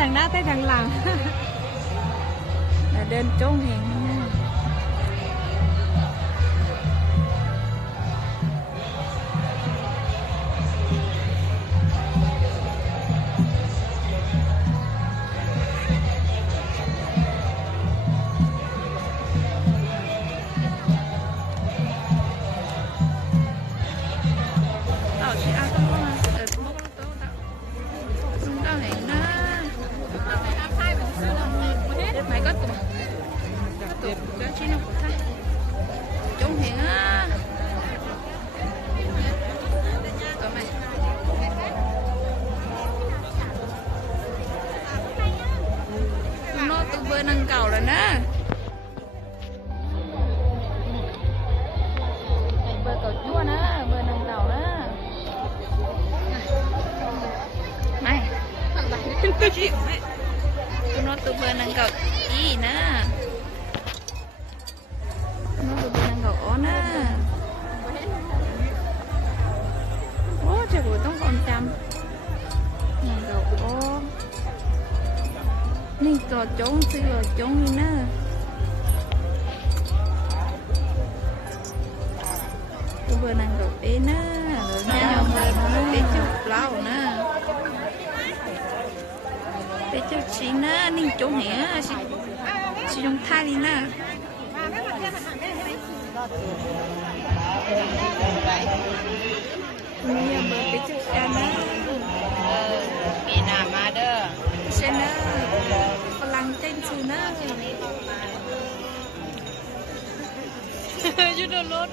ทางหน้าเต้ทางหลังเดินจ้องเห็นnăng cầu rồi nè bơ cầu chúa nè bơ năng cầu nè này nó tụi bơ năng cầu ý nè nó tụi bơ năng cầu ó nè ô trời ơi tông còn chăm năng cầu óนี่ก็จงสิก็จงนี่นะตัวเบอร์นั่งกับเอนะแล้วเนี่ยเบอร์เอจุดเปล่านะเอจุดชีนะนี่จงเหี้ยชีจงท่านี่นะนี่เบอร์เอจุดแค่นะมีหน้ามาเด้อเชนะพลังเต้นชูนะอยู่ในรถ